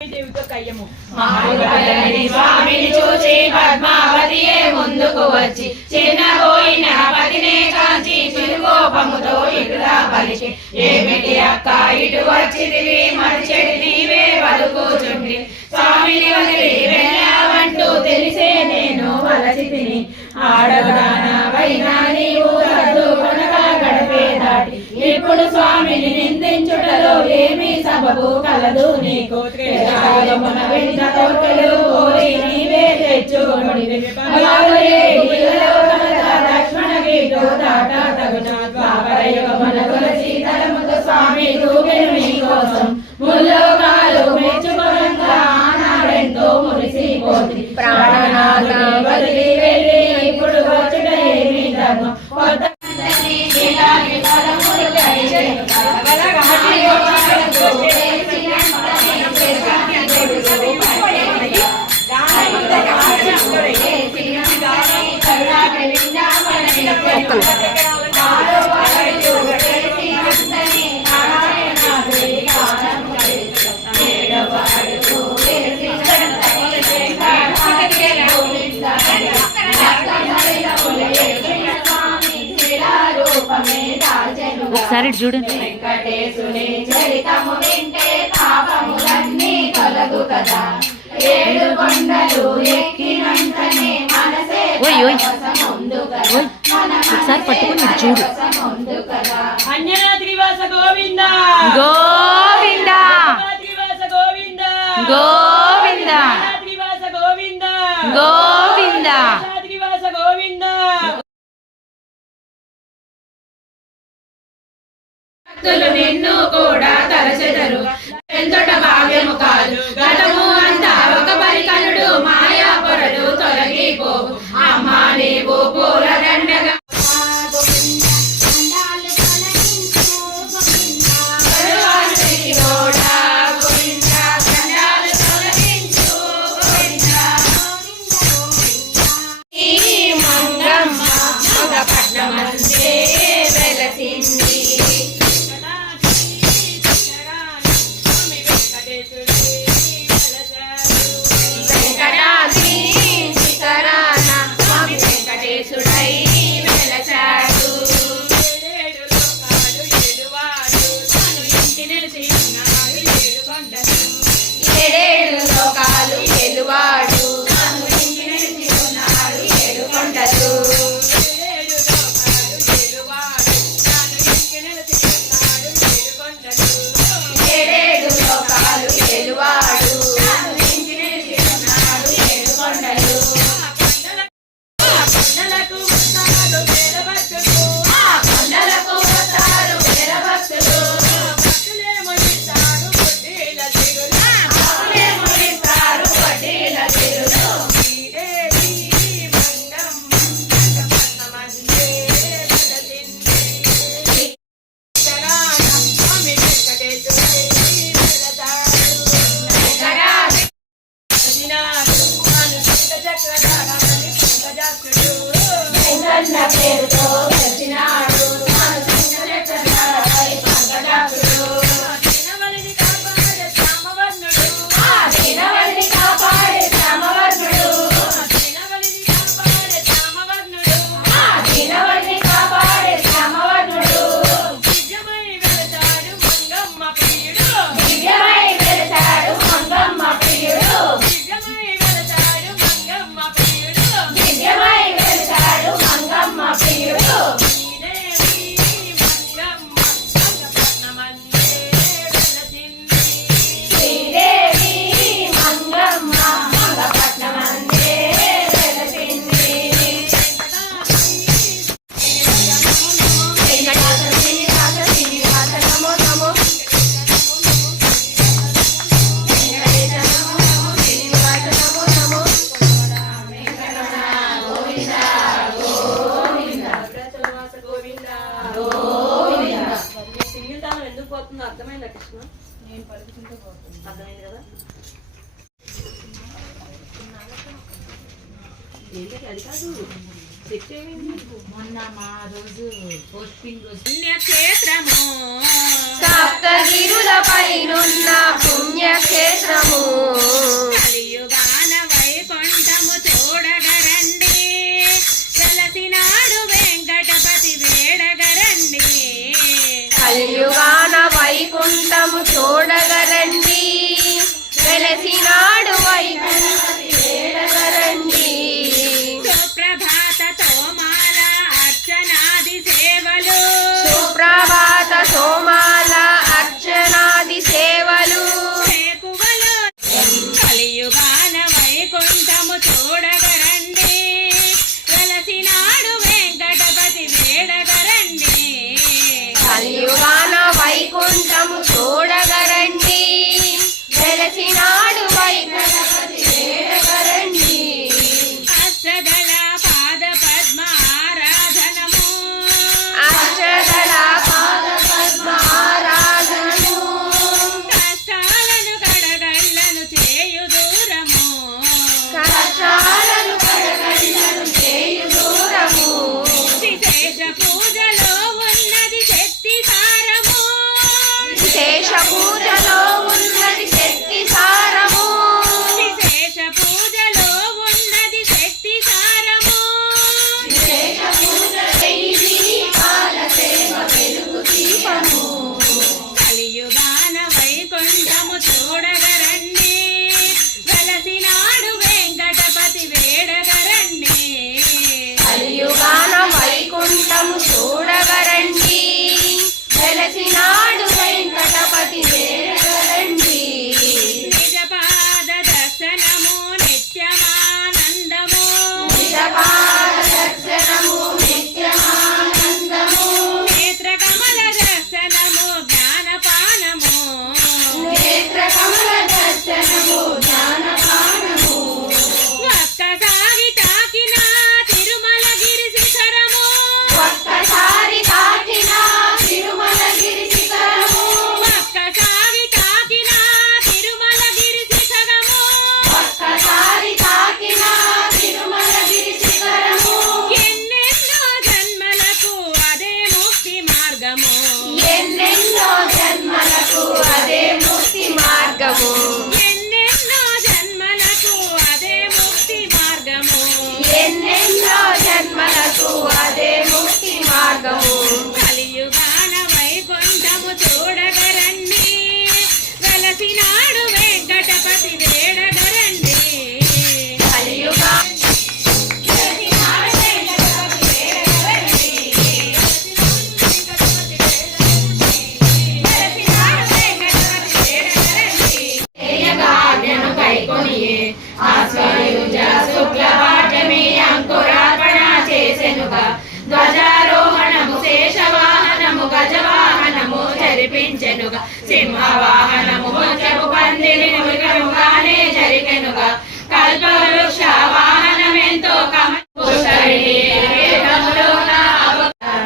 లక్ష్మీదేవితో కయ్యము మహానుభావుని స్వామిని చూసి పద్మావతియే ముందుకు వచ్చి చిన్నబోయిన పతినే కాంచి చిరుకోపముతో ఇటులా పలికి ఏమిటి అక్క ఇటు వచ్చిదివి మరిచెడి నీవే వలుకూచుండి స్వామిని వదిలి వెళ్ళావంటూ తెలిసే నేను వలసి తిని ఆడదానవైనా నీవు కద్దు కొనగా గడపే దాటి ఇప్పుడు స్వామిని నిందించుటలో ఏమీ సబబు కలదు నీకు వేదాగమున వింత కోర్కెలు కోరి నీవే తెచ్చుకొనివి. అలాగే ఇళ్ళలో కలద లక్ష్మణ గీటు తాట తగున ద్వాపరయుగమున కొలచి తలముతో స్వామి తూగెను నీకోసం ముల్లోకాలు మెచ్చుకొనంగా ఆనాడెంతో మురిసిపోతి ప్రాణనాథుని వదిలి వెళ్ళి ఇప్పుడు వచ్చుట ఏమీ ధర్మం కొత్త ఇటు చూడు. వెంకటేశుని చరితము వింటే పాపములన్నీ తొలగు కదా. ఏడు కొండలు ఎక్కినంతనే మనసే పరవశముందు కదా. ఒకసారి పట్టుకుని ఇటు చూడు. పరవశముందు కదా. అన్యనాథ్రివాస గోవింద గోవింద అన్యనాథ్రివాస గోవింద గోవింద అన్యనాథ్రివాస గోవింద గోవింద అన్యనాథ్రివాస గోవింద. భక్తులు నిన్ను కూడా తలచెదరు. ఎంతట భాగ్యము కాదు గతము అంతా ఒక పరికలుడు. మాయా పొరలు తొలగిపోవు అమ్మా నీవు పూల దండగా. ఏడేడు లోకాలు ఎలువాడు ఏడు కొండలు. ఏడేడు లోకాలు ఎలువాడు ఏడు కొండలు. కొండలకు వస్తారు వేదభక్తులు. ముడిస్తారు వడ్డీల తిరులు. వెంకన్న పేరుతో వచ్చినాడు చక్రధారపై పంకజాక్షుడు. దీనవల్లిని కాపాడే శ్యామవర్ణుడు. దీనవల్లిని కాపాడే శ్యామవర్ణుడు. దివ్యమై వెళతాడు మంగమ్మ ప్రియుడు. దివ్యమై వెళతాడు మంగమ్మ ప్రియుడు. శ్రీదేవి మంగమ్మ మంగపట్నమందే వెలసింది. వెంకటాచల శ్రీనివాస శ్రీనివాస నమో నమో. వెంకటేశ నమో నమో శ్రీనివాస నమో నమో. గోవింద గోవింద అరుణాచలవాస గోవింద గోవింద. సింగిల్ తాళం ఎందుకు పోతుందో అర్థమైందా కృష్ణ? నేను పలుకుతుంటే పోతుంది. అర్థమైంది కదా? ఏంటంటే అది కాదు శక్తి ఏమైంది? మొన్న మా రోజు పోస్టింగ్ రోజు పుణ్యక్షేత్రము సప్తగిరులపైనున్న పుణ్యక్షేత్రము. కలియుగాన వైకుంఠము చూడగరండి. వెలసినాడు వెంకటపతి వేడగరండి. కలియుగాన వైకుంఠము చూడగరండి. వెలసినాడు వైకుంఠి వేడగరండి. సుప్రభాత తోమాల అర్చనాది సేవలు. సుప్రభాత సోమాల అర్చనాది సేవలు. చేకువలో కలియుగాన వైకుంఠము చూడగరండి. వెలసినాడు వెంకటపతి వేడగరండి. కలియుగాన వైకుంఠము చూడగరండి. వెలసినాడు వైకుంఠపతి వేడగరండి. అష్టదళ పాద పద్మ ఆరాధనము. అష్టదళ పాద పద్మ ఆరాధనము. కష్టాలను కడగళ్ళను చేయు దూరము. కష్టాలను కడగళ్ళను చేయు దూరము. విశేష పూజలో ఉన్నది శక్తి సారము. విశేష పూజలో ఉన్నది శక్తి సారము. విశేష పూజలో ఉన్నది శక్తి సారము. విశేష పూజ చేయి దీపాల సేవ వెలుగు దీపము. ధరించెనుగా సింహవాహనము ముత్యపు పందిరి ముఖముగానే జరిగెనుగా కల్పవృక్ష వాహనమెంతో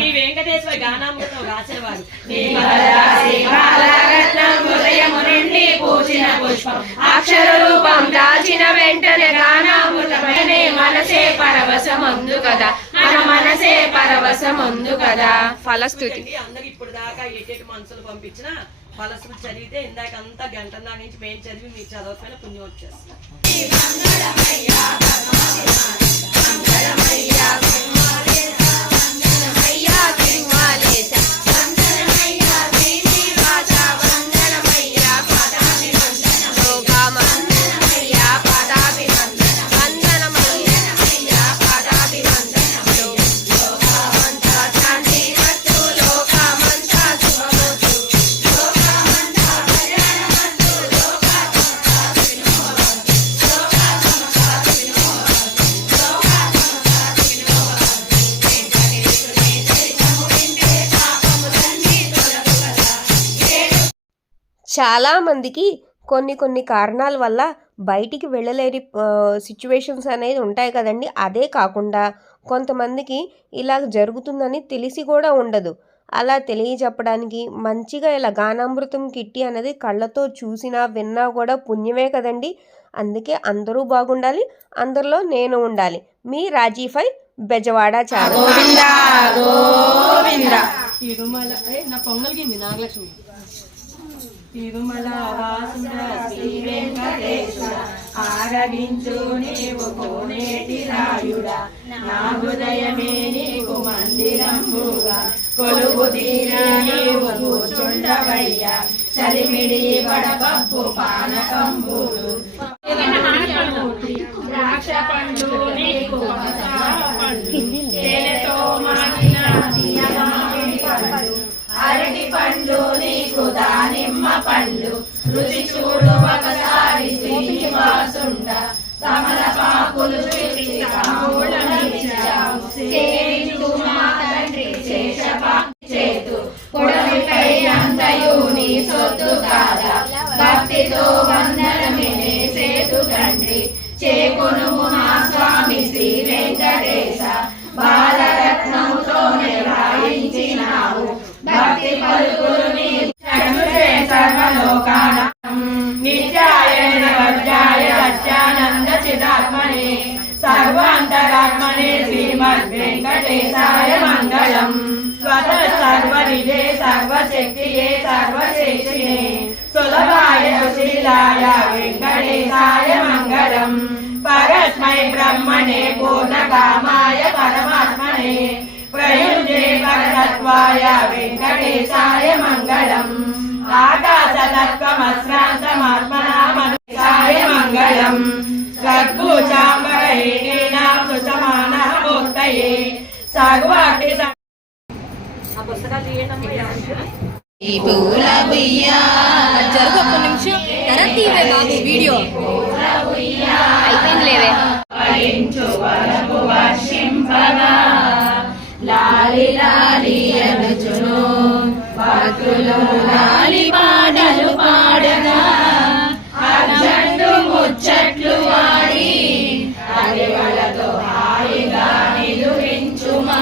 ఈ వెంకటేశ్వర గానామృతం రాసేవాడు పూచిన పుష్పం అక్షర రూపం దాచిన వెంటనే గానామృతమనే మనసే పరవశమందు కదా మన మనసే పరవశమందు కదా. ఫలస్థుతి అందరికి ఇప్పుడు దాకా ఎటు మనసులు పంపించిన ఫలశ్రుతి చదివితే ఇందాక అంతా గంటన్నర నుంచి మేము చదివి మీరు చదవకపోయినా పుణ్యం వచ్చేస్తాం. చాలామందికి కొన్ని కారణాల వల్ల బయటికి వెళ్ళలేని సిచ్యువేషన్స్ అనేది ఉంటాయి కదండి. అదే కాకుండా కొంతమందికి ఇలా జరుగుతుందని తెలిసి కూడా ఉండదు. అలా తెలియజెప్పడానికి మంచిగా ఇలా గానామృతం కిట్టి అనేది కళ్ళతో చూసినా విన్నా కూడా పుణ్యమే కదండి. అందుకే అందరూ బాగుండాలి, అందరిలో నేను ఉండాలి. మీ రాజీ5 బెజవాడ ఛానల్. తిరుమల నా పొంగల్గింది నాగలక్ష్మి. తిరుమల వాసుడ శ్రీ వెంకటేశ్వర ఆరగించు నీవు కోనేటి రాయుడా నా హృదయమే నీకు మందిరంబుగా కొలువు తీరా నీవు కూర్చుండవయ్యా చలిమిడి వడపప్పు పానకంబులు ద్రాక్ష పండు నీకు తేనెతో మాగిన తీయమామిడి పండు అరటి పండ్లు నీకు దానిమ్మ పండ్లు రుచి చూడు ఒకసారి శ్రీనివాసుండ కమలపాకులు చేతు పొడమిపై అంతయు నీ సొత్తు కాదా భక్తితో వందనమే సేతు తండ్రి చేకొనుము మా స్వామి శ్రీ వెంకటేశ బాలరత్నముతో నిర్వహించినావు భక్తి పలుకులు నీ సర్వలోకానం నిత్యాయ నివర్యాయ సత్యానంద చిదాత్మనే సర్వాంతరాత్మనే శ్రీమద్ వెంకటేశాయ మంగళం స్వత సర్వనిధే సర్వశక్తియే సర్వశేషినే సులభాయ సుశీలాయ వెంకటేశాయ మంగళం పరస్మై బ్రహ్మణే పూర్ణకామాయ పరమాత్మనే ప్రయుజ్యే పరతత్వాయ వెంకటేశాయ మంగళం ఆకాశతత్వమశ్రాంతమాత్మనామనుసాయ మంగళం గర్భూచాంబరహీనాం సుసమానమూర్తయే సర్వార్తి ఆ పుస్తకాలు తీయనమ్మా. జరుగు ఒక్క నిమిషం తర్వాత తీవే బాబు వీడియో అయిపోయింది లేవే. లాలి లాలి అనుచును భక్తులు లాలి పాటలు పాడగా అర్జంటు ముచ్చట్లు వాడి అడివలతో హాయిగా నిలువించుమా.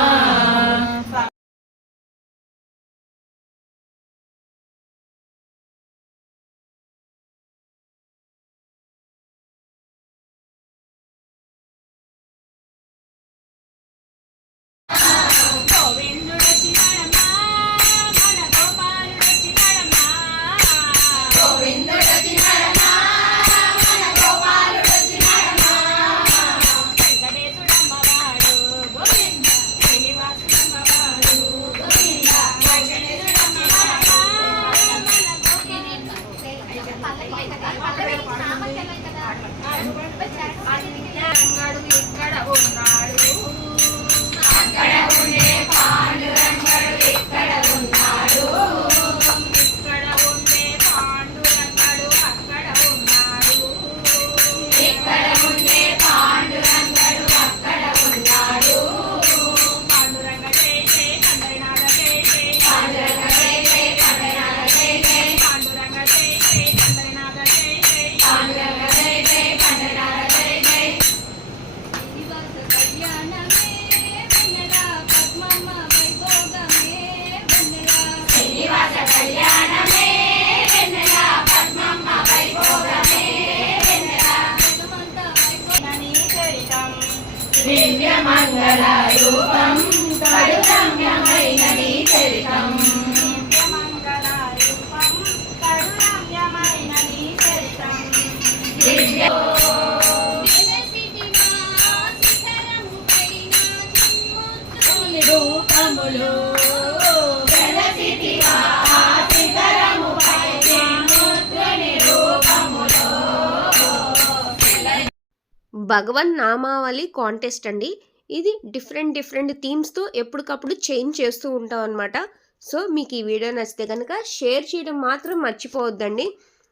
భగవన్ నామావళి కాంటెస్ట్ అండి. ఇది డిఫరెంట్ థీమ్స్తో ఎప్పటికప్పుడు చేంజ్ చేస్తూ ఉంటాం అనమాట. సో మీకు ఈ వీడియో నచ్చితే కనుక షేర్ చేయడం మాత్రం మర్చిపోవద్దండి.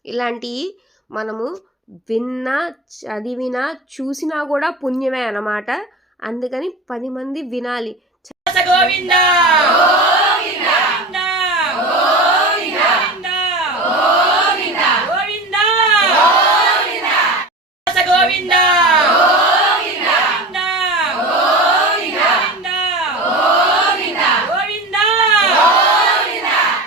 ఇలాంటివి మనము విన్నా, చదివినా, చూసినా కూడా పుణ్యమే అన్నమాట. అందుకని 10 మంది వినాలి. గోవిందా